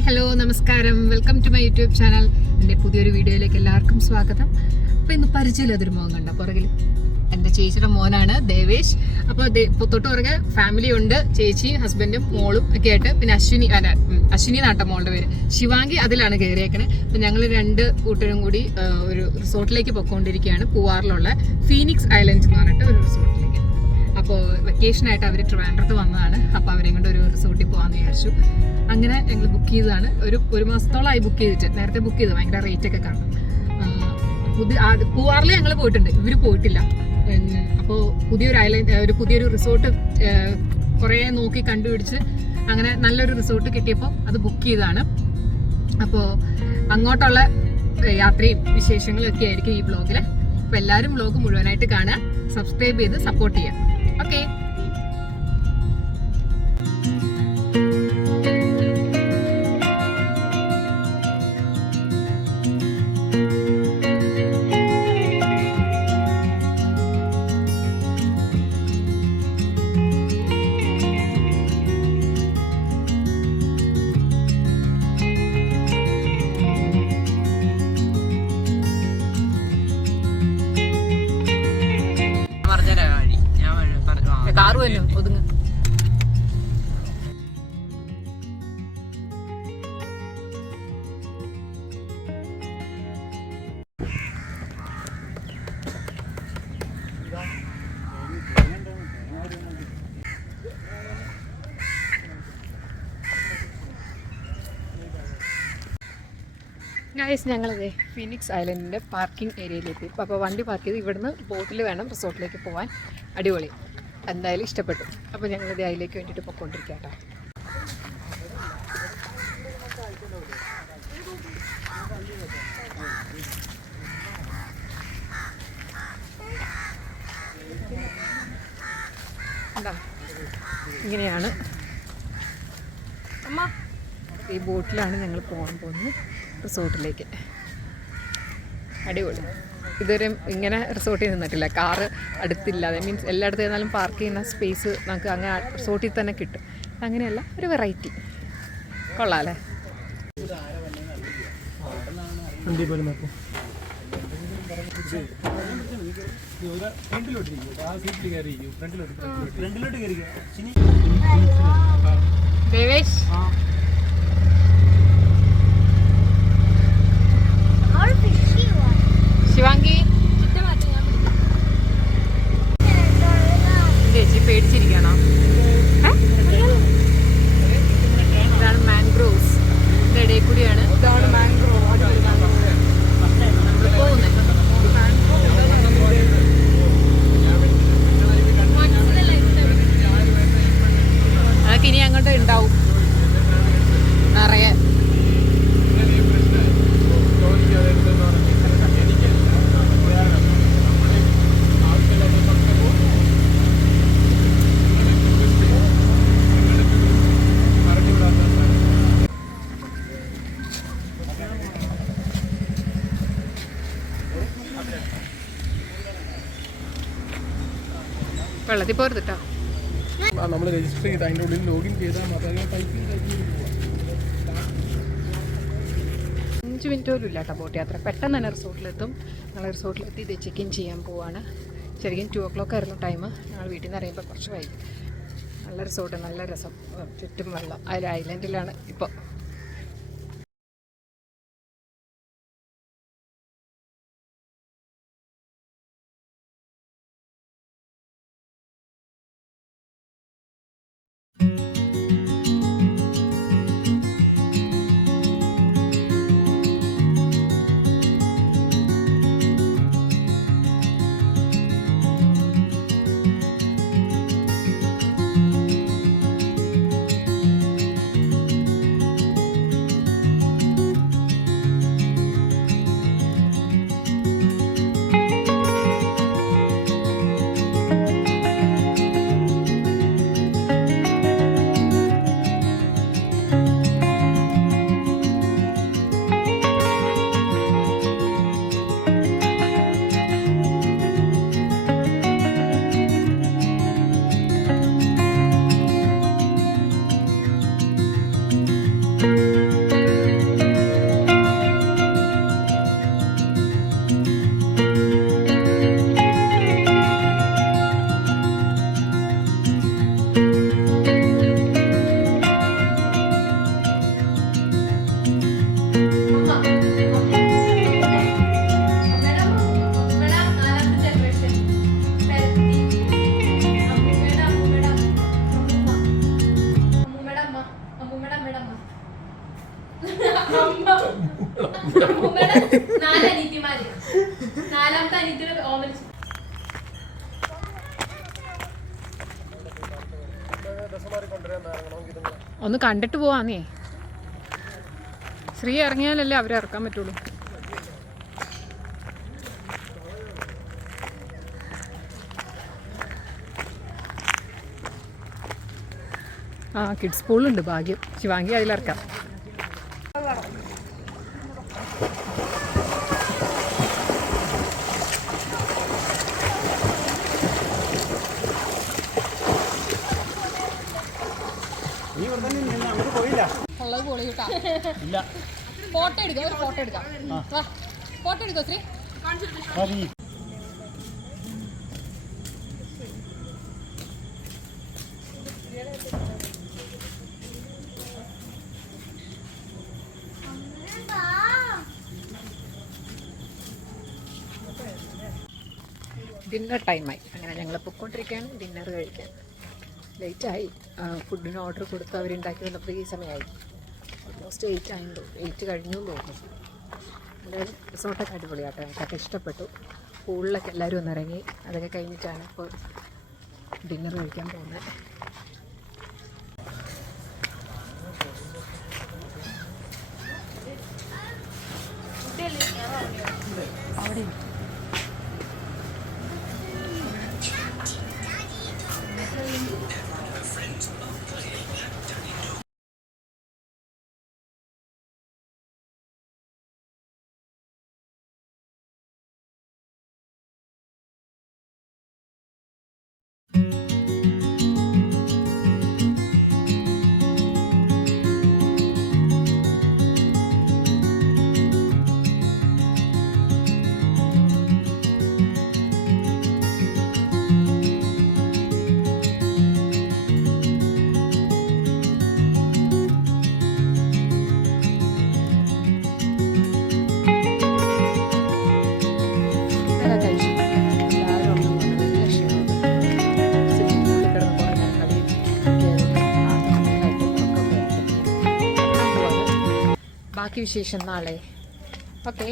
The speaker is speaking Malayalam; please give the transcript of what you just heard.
ഹായ് ഹലോ നമസ്കാരം, welcome to my YouTube channel. എൻ്റെ പുതിയൊരു വീഡിയോയിലേക്ക് എല്ലാവർക്കും സ്വാഗതം. അപ്പോൾ ഇന്ന് പരിചയമില്ലാതൊരു മോൻ കണ്ട പുറകിൽ എൻ്റെ ചേച്ചിയുടെ മോനാണ് ദേവേഷ്. അപ്പോൾ തൊട്ട് പുറകെ ഫാമിലി ഉണ്ട്, ചേച്ചിയും ഹസ്ബൻഡും മോളും ഒക്കെ ആയിട്ട്. പിന്നെ അശ്വിനി നാട്ട മോളുടെ പേര് ശിവാംഗി, അതിലാണ് കയറിയേക്കണേ. അപ്പം ഞങ്ങൾ രണ്ട് കൂട്ടരും കൂടി ഒരു റിസോർട്ടിലേക്ക് പൊയ്ക്കൊണ്ടിരിക്കുകയാണ്. പൂവാറിലുള്ള ഫീനിക്സ് ഐലൻഡ് എന്ന് പറഞ്ഞിട്ട് ഒരു റിസോർട്ടിലേക്ക്. അപ്പോൾ വെക്കേഷനായിട്ട് അവർ ട്രിവാൻഡ്രത്ത് വന്നതാണ്. അപ്പോൾ അവരെയും കൊണ്ട് ഒരു റിസോർട്ടിൽ പോകാമെന്ന് വിചാരിച്ചു. അങ്ങനെ ഞങ്ങൾ ബുക്ക് ചെയ്തതാണ്. ഒരു മാസത്തോളമായി ബുക്ക് ചെയ്തിട്ട്. നേരത്തെ ബുക്ക് ചെയ്തു, ഭയങ്കര റേറ്റ് ഒക്കെ കാണും. പൂവാറിൽ ഞങ്ങൾ പോയിട്ടുണ്ട്, ഇവർ പോയിട്ടില്ല. അപ്പോൾ പുതിയൊരു റിസോർട്ട് കുറേ നോക്കി കണ്ടുപിടിച്ച് അങ്ങനെ നല്ലൊരു റിസോർട്ട് കിട്ടിയപ്പോൾ അത് ബുക്ക് ചെയ്തതാണ്. അപ്പോൾ അങ്ങോട്ടുള്ള യാത്രയും വിശേഷങ്ങളും ഒക്കെ ആയിരിക്കും ഈ വ്ളോഗിൽ. അപ്പോൾ എല്ലാവരും വ്ളോഗ് മുഴുവനായിട്ട് കാണുക, സബ്സ്ക്രൈബ് ചെയ്ത് സപ്പോർട്ട് ചെയ്യുക. ഓക്കെ. കാറ് തന്നെ ഒതുങ്ങ. ഗൈസ്, ഞങ്ങളിത് ഫീനിക്സ് ഐലൻഡിൻ്റെ പാർക്കിംഗ് ഏരിയയിലെത്തി. അപ്പോൾ വണ്ടി പാർക്ക് ചെയ്ത് ഇവിടുന്ന് ബോട്ടിൽ വേണം റിസോർട്ടിലേക്ക് പോകാൻ. അടിപൊളി, എന്തായാലും ഇഷ്ടപ്പെട്ടു. അപ്പോൾ ഞങ്ങളിത് അതിലേക്ക് വേണ്ടിയിട്ട് പൊയ്ക്കൊണ്ടിരിക്കുക കേട്ടോ. എന്താ ഇങ്ങനെയാണ് അമ്മ, ഈ ബോട്ടിലാണ് ഞങ്ങൾ പോകാൻ പോകുന്നത് റിസോർട്ടിലേക്ക്. അടിപൊളി. ഇതുവരെ ഇങ്ങനെ റിസോർട്ടിൽ നിന്നിട്ടില്ല. കാറ് അടുത്തില്ലാതെ, മീൻസ് എല്ലായിടത്തും ചെന്നാലും പാർക്ക് ചെയ്യുന്ന സ്പേസ് നമുക്ക് അങ്ങനെ റിസോർട്ടിൽ തന്നെ കിട്ടും. അങ്ങനെയല്ല, ഒരു വെറൈറ്റി. കൊള്ളാമല്ലേ? ദേവേഷ്, ശിവാംഗി, ചേച്ചി പേടിച്ചിരിക്കണോ? ഇതാണ് മാൻഗ്രോവ്സ്. ഇതിൻ്റെ ഇടയിൽ കൂടിയാണ് നമ്മൾ പോകുന്നത്. അതൊക്കെ ഇനി അങ്ങോട്ട് ഉണ്ടാവും നിറയെ. വെള്ളത്തിൽ പോരുത് കേട്ടോ. നമ്മൾ രജിസ്റ്റർ ചെയ്ത് അതിൻ്റെ ഉള്ളിൽ ലോഗിൻ ചെയ്താൽ മാത്രമേ 5 മിനിറ്റ് പോലും ഇല്ല കേട്ടോ ബോട്ട് യാത്ര. പെട്ടെന്ന് തന്നെ റിസോർട്ടിലെത്തും. ഞങ്ങൾ റിസോർട്ടിലെത്തി ഇത് ചെക്ക് ഇൻ ചെയ്യാൻ പോവാണ്. ശരിക്കും 2 o'clock ആയിരുന്നു ടൈം. ഞങ്ങൾ വീട്ടിൽ നിന്ന് അറിയുമ്പോൾ കുറച്ച് വൈകി. നല്ല റിസോർട്ട്, നല്ല രസം, ചുറ്റും വെള്ളം. അതിൽ ഐലൻഡിലാണ് ഇപ്പോൾ. അമ്മൂമ്മയുടെ അമ്മയുടെ അമ്മ. അമ്മൂമ്മയുടെ 4 അനിയത്തിമാര്. 4ാമത്തെ അനിയത്തിയുടെ ഓമനിച്ചു. ഒന്ന് കണ്ടിട്ട് പോവാന്നേ. ശ്രീ ഇറങ്ങിയാലല്ലേ അവരെ ഇറക്കാൻ പറ്റുള്ളൂ. ആ കിഡ്സ് പൂളുണ്ട്, ഭാഗ്യം. ശിവാങ്കി അതിലിറക്കാം. ഉള്ളത് പൊളി കിട്ടാ. ഫോട്ടോ എടുക്കാം, ഒരു ഫോട്ടോ എടുക്കാം. വാ ഫോട്ടോ എടുക്കോ ശ്രീ. ഡിന്നർ ടൈമായി. അങ്ങനെ ഞങ്ങൾ പൊയ്ക്കൊണ്ടിരിക്കുകയാണ് ഡിന്നർ കഴിക്കാൻ. ലേറ്റായി. ഫുഡിന് ഓർഡർ കൊടുത്ത് അവരുണ്ടാക്കി വന്നപ്പോൾ ഈ സമയമായി. ഓൾമോസ്റ്റ് 8 ആയിട്ടുണ്ടോ, 8 കഴിഞ്ഞു തോന്നുന്നു. എന്തായാലും റിസോർട്ടൊക്കെ അടിപൊളിയാട്ടോ, എനിക്കൊക്കെ ഇഷ്ടപ്പെട്ടു. പൂളിലൊക്കെ എല്ലാവരും ഒന്ന് ഇറങ്ങി. അതൊക്കെ കഴിഞ്ഞിട്ടാണ് ഇപ്പോൾ ഡിന്നർ കഴിക്കാൻ പോകുന്നത്. അവിടെ ബാക്കി വിശേഷം നാളെ. ഓക്കെ.